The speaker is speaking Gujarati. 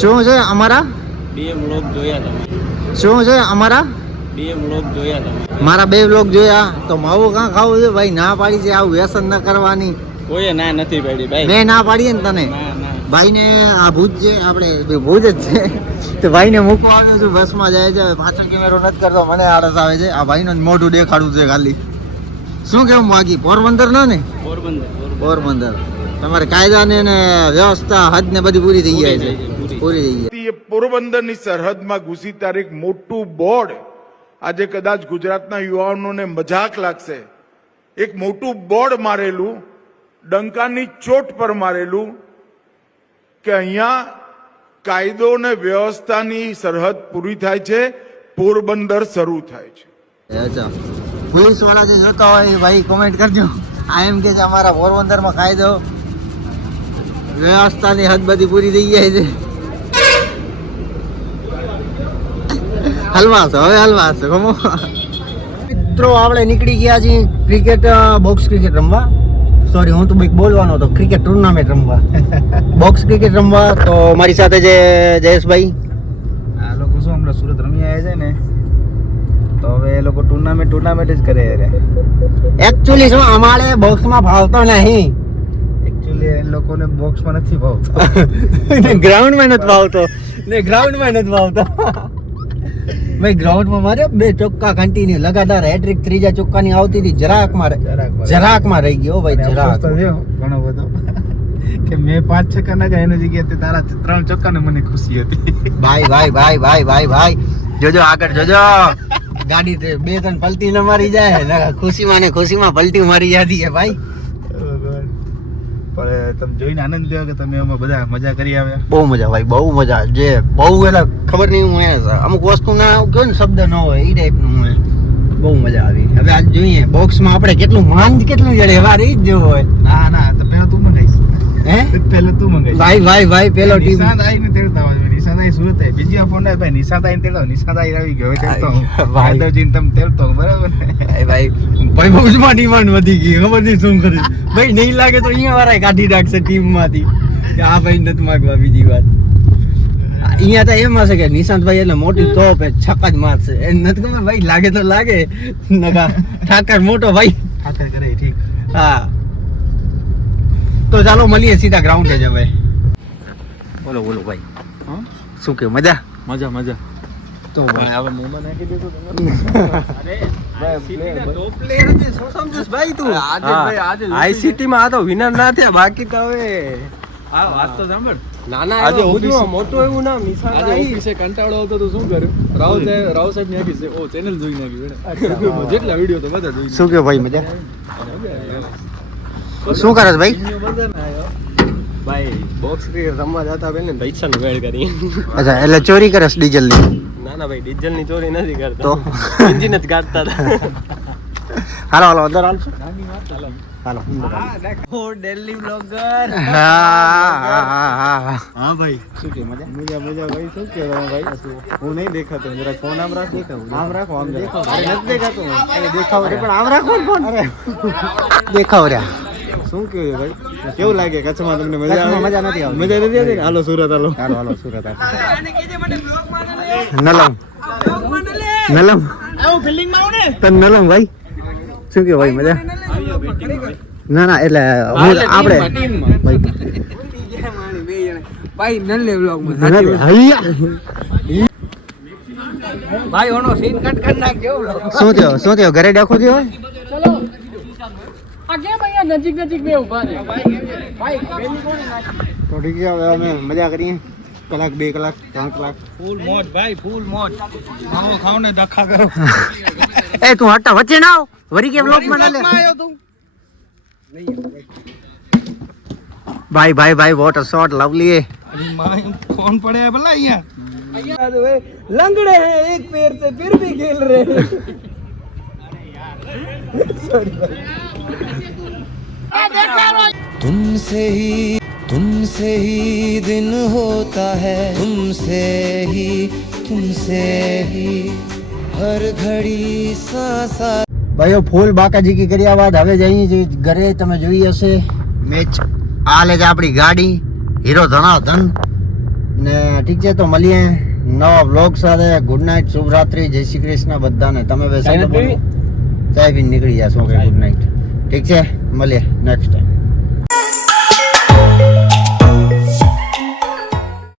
શું છે અમારા બે વ્લોગ જોયા તમે? શું છે અમારા બે વ્લોગ જોયા તમે? મારા 2 વ્લોગ જોયા તો માવું કાં ખાવું છે ભાઈ? ના પાડી છે આવું વ્યસન ન કરવાની. કોઈએ ના નથી પાડી ભાઈ. મેં ના પાડીએ ને તને. ના ના ભાઈને આ ભૂજ છે, આપણે ભૂજ જ છે તો ભાઈને મૂકવા આવ્યો છું, બસમાં જાય છે. પાછળ કેમેરો નથી કરતો, મને આળસ આવે છે. આ ભાઈનું જ મોઢું દેખાડવું છે ખાલી. શું કેવું બાકી? પોરબંદર ને પોરબંદર તમારે કાયદાને ને વ્યવસ્થા હદ ને બધી પૂરી થઈ જાય છે. પૂરી થઈ જાય. પોરબંદરની સરહદમાં ઘૂસી તારીખ મોટું બોર્ડ આજે કદાચ ગુજરાતના યુવાનોને મજાક લાગશે. એક મોટું બોર્ડ મારેલું, ડંકાની ચોટ પર મારેલું કે અહીંયા કાયદો ને વ્યવસ્થાની સરહદ પૂરી થાય છે, પોરબંદર શરૂ થાય છે. અચ્છા, પોલીસ વાળા જે જોતા હોય ભાઈ કોમેન્ટ કરજો. આ એમ કે છે અમારા પોરબંદરમાં કાયદો વ્યવસ્થાની હદ બધી પૂરી થઈ જાય છે. હલવાસ હવે હલવાસ મિત્રો, આપણે નીકળી ગયા છીએ ક્રિકેટ બોક્સ ક્રિકેટ રમવા. સોરી, હું તો કંઈક બોલવાનો હતો. ક્રિકેટ ટુર્નામેન્ટ રમવા, બોક્સ ક્રિકેટ રમવા. તો મારી સાથે છે જયેશભાઈ. આ લોકો શું હમણાં સુરત રમી આવ્યા છે ને, તો હવે એ લોકો ટુર્નામેન્ટ જ કરે રે. એકચ્યુઅલી શું અમારે બોક્સમાં ફાવતો નહીં. એકચ્યુઅલી એ લોકોને બોક્સમાં નથી ભાવતો, ગ્રાઉન્ડમાં નથી ફાવતો ને ગ્રાઉન્ડમાં નથી ફાવતો. ભાઈ ગ્રાઉન્ડમાં મારે 2 ચોક્કા કન્ટિન્યુ લગાતાર હેટ્રિક, ત્રીજા ચોક્કાની આવતી હતી. જરાકમાં રહી ગયો ભાઈ. જરાક તો થયો ઘણો બધો કે મેં 5 છક્કા નાખ્યા એની જગ્યાએ તારા 3 છક્કા ને મને ખુશી હતી. ભાઈ જોજો આગળ જોજો. ગાડી 2-3 પલટી ન મારી જાય, ખુશીમાં પલટી મારી જતી છે ભાઈ. પણ તમે જોઈને આનંદ થયો કે તમે એમાં બધા મજા કરી આવ્યા? બહુ મજા ભાઈ, બહુ મજા. જે બહુ એટલે ખબર નહીં, હું અમુક વસ્તુ ના કહ્યું ને, શબ્દ ન હોય એ ટાઈપનું. બહુ મજા આવી. હવે આજ જોઈએ બોક્સમાં આપણે કેટલું માંડ કેટલું જડે વાર એ જ જેવું હોય. ના તો પેલા તું મંગાઈશ. હે પેલા તું મંગાઈશ. ભાઈ પેલો ટીમ નિશાંત આવીને તેડતા હોય. નિશાંત આવી સુરત આવી, બીજી ફોન આવે ભાઈ નિશાંત આવીને તેડતા. નિશાંત આવી આવી ગયો, હવે તેડતો હું ભાઈ તમે તેડતો બરાબર ને ભાઈ બહુમાં ડિમાન્ડ વધી ગઈ. ખબર નહીં શું કરી ભાઈ. નહીં લાગે તો અહીંયા વાળા કાઢી નાખશે ટીમમાંથી કે આ ભાઈ નથી માગવા. બીજી વાત અહીંયા તો એમ હશે કે નિશાંતભાઈ એટલે મોટી તોપ છક્કા જ મારશે. એ નથી ખબર ભાઈ, લાગે તો લાગે નકા ઠાકર મોટો ભાઈ ઠાકર કરે ઠીક. હા, તો ચાલો મળીએ સીધા ગ્રાઉન્ડે જ હવે. બોલો ભાઈ, શું કે મજા? તો ભાઈ હવે મોમાં નાખી દેજો તમે. અરે ભાઈ ટોપ પ્લેયર છે, શું સમજસ ભાઈ તું? આજે આઈસીટી માં આ તો વિનર ના થયા, બાકી તો હવે આ વાત તો સાંભળ. નાના આજે મોટું એવું નામ નિશાન આજે ઓફિસે કંટાળો આવતો તો શું કર્યું? રાવ સાહેબ ની આખી ચેનલ જોઈ નાખી. જેટલા વિડીયો તો બધા જોઈ. શું કે ભાઈ મજા? શું કરે છે ભાઈ? ભાઈ બોક્સ ક્રિકેટ રમવા જતા બેન ને પૈસા નું વેડ કરી. અચ્છા, એટલે ચોરી કરે છે ડીઝલ ની? ના ભાઈ, ડીઝલ ની ચોરી નથી કરતા, તો એન્જિન જ કાઢતા હતા. હાલો અંદર હાલશો. હાલો ઓ દિલ્હી બ્લોગર. હા ભાઈ, શું કે મજા ભાઈ. શું કે ભાઈ, હું નહીં દેખાતો. જરા ફોન આમ રાખ. આમ રાખો, આમ દેખાવ. અરે નથી દેખાતો. દેખાવ રે, પણ આમ રાખો ફોન. અરે દેખાવ રહ્યા. શું કેવું ભાઈ? કેવું લાગે કચ્છમાં તમને? મજા આવે? મજા નથી આવતી. મજા નથી આવતી? હાલો સુરત હાલો. સુરત નલમ નલમ તન નલમ ભાઈ. શું કે ભાઈ મજા? ના એટલે આપણે ભાઈ નલ્લે બ્લોગ માં ભાઈ ઓનો સીન કટ કરી નાખજો. શું થયો ઘરે ડખો થયો? ચલો આ કેમ અહીંયા નજીક બે ઉભા છે ભાઈ? તો ઠીક છે, હવે અમે મજા કરીએ. કલાક 2 કલાક 3 કલાક ફૂલ મોજ ભાઈ, ફૂલ મોજ. ખાઓ ને દખા કરો. એ તું હટા વચ્ચે ના આવ. વરી કે બ્લોક માં ના લે. ભાઈ what a shot lovely. Phone પડે ભલા અહીંયા. लंगड़े हैं एक पैर से फिर भी खेल रहे हैं. तुमसे ही दिन होता है, तुमसे ही हर घड़ी सांसा. ભાઈઓ ફૂલ બાકાજીકી કર્યા બાદ હવે જઈએ છીએ ઘરે. તમે જોઈ હશે મેચ. આ લે છે આપણી ગાડી હીરો ધનાધન ને ઠીક છે તો મળીએ નવા વ્લોગ સાથે. ગુડ નાઇટ, શુભ રાત્રિ, જય શ્રી કૃષ્ણ બધાને. તમે બે ચાય નથી ચાય પીને નીકળી જશો. Okay, good night. ઠીક છે, મળીએ નેક્સ્ટ ટાઈમ.